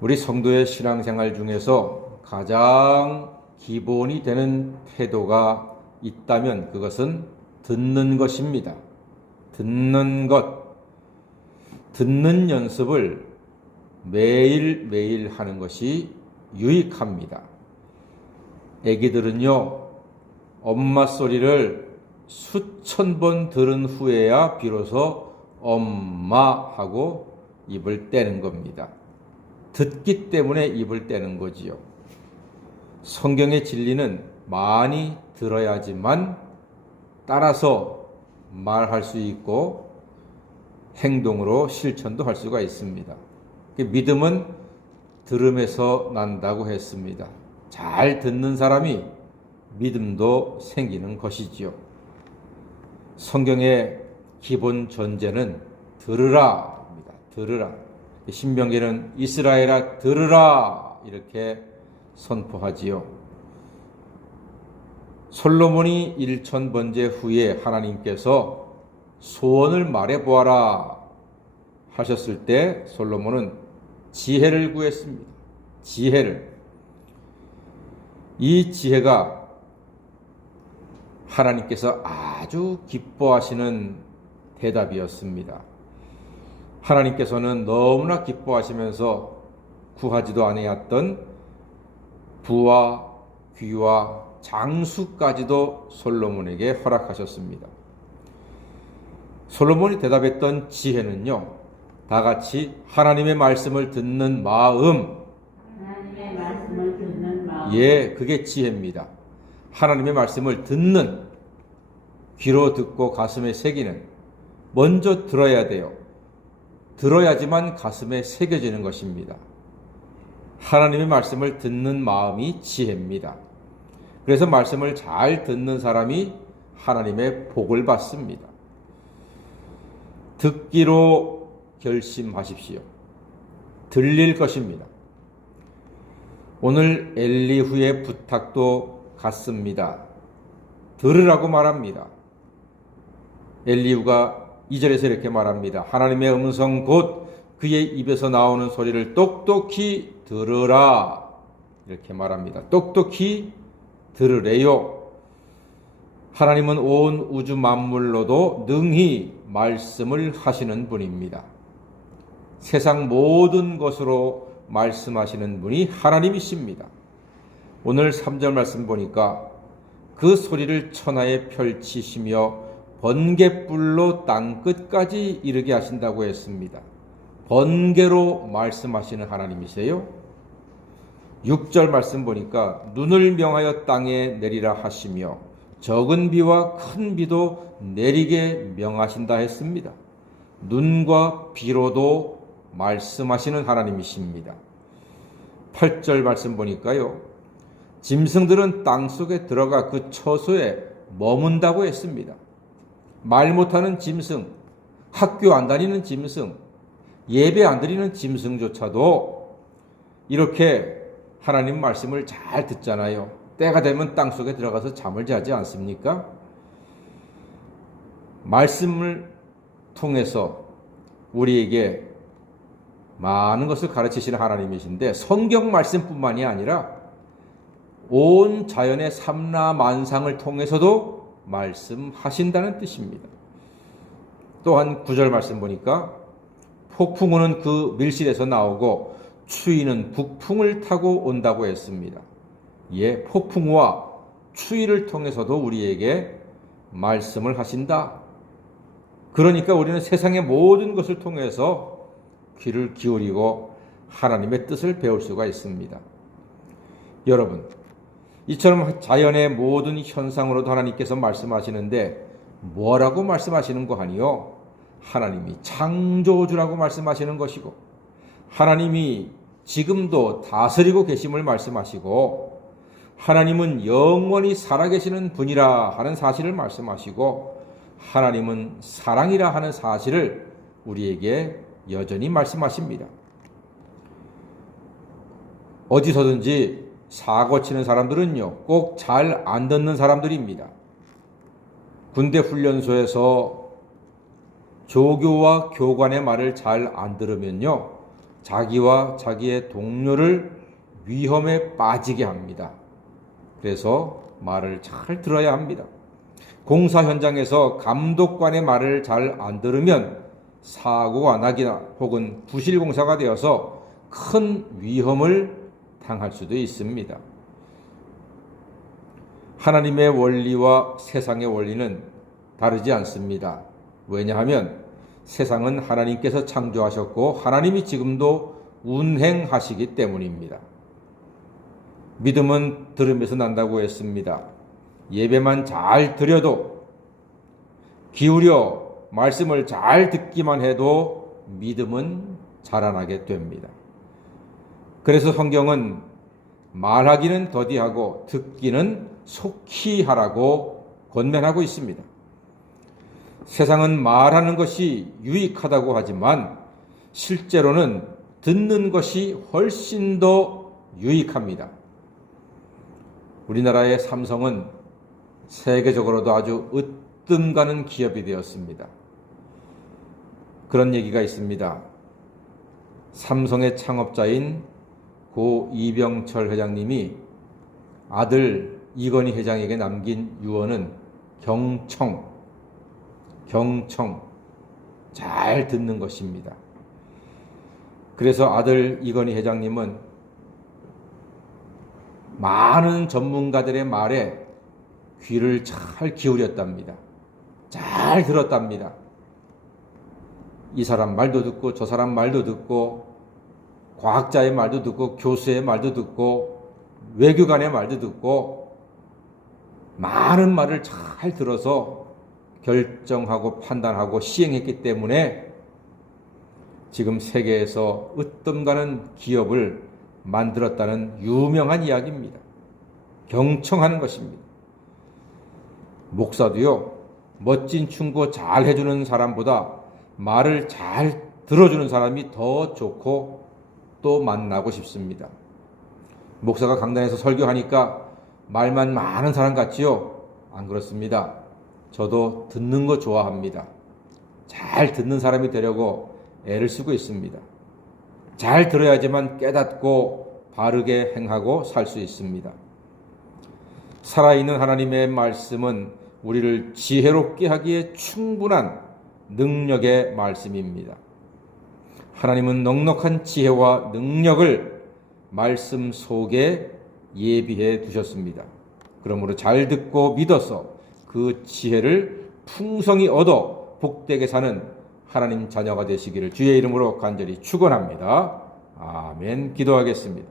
우리 성도의 신앙생활 중에서 가장 기본이 되는 태도가 있다면 그것은 듣는 것입니다. 듣는 것, 듣는 연습을 매일매일 하는 것이 유익합니다. 애기들은요, 엄마 소리를 수천 번 들은 후에야 비로소 엄마 하고 입을 떼는 겁니다. 듣기 때문에 입을 떼는 거지요. 성경의 진리는 많이 들어야지만 따라서 말할 수 있고 행동으로 실천도 할 수가 있습니다. 믿음은 들음에서 난다고 했습니다. 잘 듣는 사람이 믿음도 생기는 것이지요. 성경의 기본 전제는 들으라입니다. 들으라. 신명기는 이스라엘아 들으라 이렇게 선포하지요. 솔로몬이 1000번째 후에 하나님께서 소원을 말해보아라 하셨을 때 솔로몬은 지혜를 구했습니다. 지혜를. 이 지혜가 하나님께서 아주 기뻐하시는 대답이었습니다. 하나님께서는 너무나 기뻐하시면서 구하지도 아니었던 부와 귀와 장수까지도 솔로몬에게 허락하셨습니다. 솔로몬이 대답했던 지혜는요, 다 같이 하나님의 말씀을 듣는 마음. 하나님의 말씀을 듣는 마음. 예, 그게 지혜입니다. 하나님의 말씀을 듣는, 귀로 듣고 가슴에 새기는, 먼저 들어야 돼요. 들어야지만 가슴에 새겨지는 것입니다. 하나님의 말씀을 듣는 마음이 지혜입니다. 그래서 말씀을 잘 듣는 사람이 하나님의 복을 받습니다. 듣기로 결심하십시오. 들릴 것입니다. 오늘 엘리후의 부탁도 같습니다. 들으라고 말합니다. 엘리후가 2절에서 이렇게 말합니다. 하나님의 음성 곧 그의 입에서 나오는 소리를 똑똑히 들으라. 이렇게 말합니다. 똑똑히 들으래요. 하나님은 온 우주 만물로도 능히 말씀을 하시는 분입니다. 세상 모든 것으로 말씀하시는 분이 하나님이십니다. 오늘 3절 말씀 보니까 그 소리를 천하에 펼치시며 번갯불로 땅 끝까지 이르게 하신다고 했습니다. 번개로 말씀하시는 하나님이세요. 6절 말씀 보니까 눈을 명하여 땅에 내리라 하시며 적은 비와 큰 비도 내리게 명하신다 했습니다. 눈과 비로도 말씀하시는 하나님이십니다. 8절 말씀 보니까요, 짐승들은 땅 속에 들어가 그 처소에 머문다고 했습니다. 말 못하는 짐승, 학교 안 다니는 짐승, 예배 안 드리는 짐승조차도 이렇게 하나님 말씀을 잘 듣잖아요. 때가 되면 땅 속에 들어가서 잠을 자지 않습니까? 말씀을 통해서 우리에게 많은 것을 가르치시는 하나님이신데 성경 말씀뿐만이 아니라 온 자연의 삼라만상을 통해서도 말씀하신다는 뜻입니다. 또한 9절 말씀 보니까 폭풍우는 그 밀실에서 나오고 추위는 북풍을 타고 온다고 했습니다. 예, 폭풍우와 추위를 통해서도 우리에게 말씀을 하신다. 그러니까 우리는 세상의 모든 것을 통해서 귀를 기울이고 하나님의 뜻을 배울 수가 있습니다. 여러분, 이처럼 자연의 모든 현상으로도 하나님께서 말씀하시는데 뭐라고 말씀하시는 거 아니요? 하나님이 창조주라고 말씀하시는 것이고 하나님이 지금도 다스리고 계심을 말씀하시고 하나님은 영원히 살아계시는 분이라 하는 사실을 말씀하시고 하나님은 사랑이라 하는 사실을 우리에게 여전히 말씀하십니다. 어디서든지 사고 치는 사람들은요, 꼭 잘 안 듣는 사람들입니다. 군대 훈련소에서 조교와 교관의 말을 잘 안 들으면요, 자기와 자기의 동료를 위험에 빠지게 합니다. 그래서 말을 잘 들어야 합니다. 공사 현장에서 감독관의 말을 잘 안 들으면 사고가 나거나 혹은 부실 공사가 되어서 큰 위험을 당할 수도 있습니다. 하나님의 원리와 세상의 원리는 다르지 않습니다. 왜냐하면 세상은 하나님께서 창조하셨고 하나님이 지금도 운행하시기 때문입니다. 믿음은 들음에서 난다고 했습니다. 예배만 잘 드려도, 기울여 말씀을 잘 듣기만 해도 믿음은 자라나게 됩니다. 그래서 성경은 말하기는 더디하고 듣기는 속히 하라고 권면하고 있습니다. 세상은 말하는 것이 유익하다고 하지만 실제로는 듣는 것이 훨씬 더 유익합니다. 우리나라의 삼성은 세계적으로도 아주 으뜸 가는 기업이 되었습니다. 그런 얘기가 있습니다. 삼성의 창업자인 고 이병철 회장님이 아들 이건희 회장에게 남긴 유언은 경청, 잘 듣는 것입니다. 그래서 아들 이건희 회장님은 많은 전문가들의 말에 귀를 잘 기울였답니다. 잘 들었답니다. 이 사람 말도 듣고 저 사람 말도 듣고 과학자의 말도 듣고 교수의 말도 듣고 외교관의 말도 듣고 많은 말을 잘 들어서 결정하고 판단하고 시행했기 때문에 지금 세계에서 으뜸 가는 기업을 만들었다는 유명한 이야기입니다. 경청하는 것입니다. 목사도요, 멋진 충고 잘 해주는 사람보다 말을 잘 들어주는 사람이 더 좋고 또 만나고 싶습니다. 목사가 강단에서 설교하니까 말만 많은 사람 같지요? 안 그렇습니다. 저도 듣는 거 좋아합니다. 잘 듣는 사람이 되려고 애를 쓰고 있습니다. 잘 들어야지만 깨닫고 바르게 행하고 살 수 있습니다. 살아있는 하나님의 말씀은 우리를 지혜롭게 하기에 충분한 능력의 말씀입니다. 하나님은 넉넉한 지혜와 능력을 말씀 속에 예비해 두셨습니다. 그러므로 잘 듣고 믿어서 그 지혜를 풍성히 얻어 복되게 사는 하나님 자녀가 되시기를 주의 이름으로 간절히 축원합니다. 아멘. 기도하겠습니다.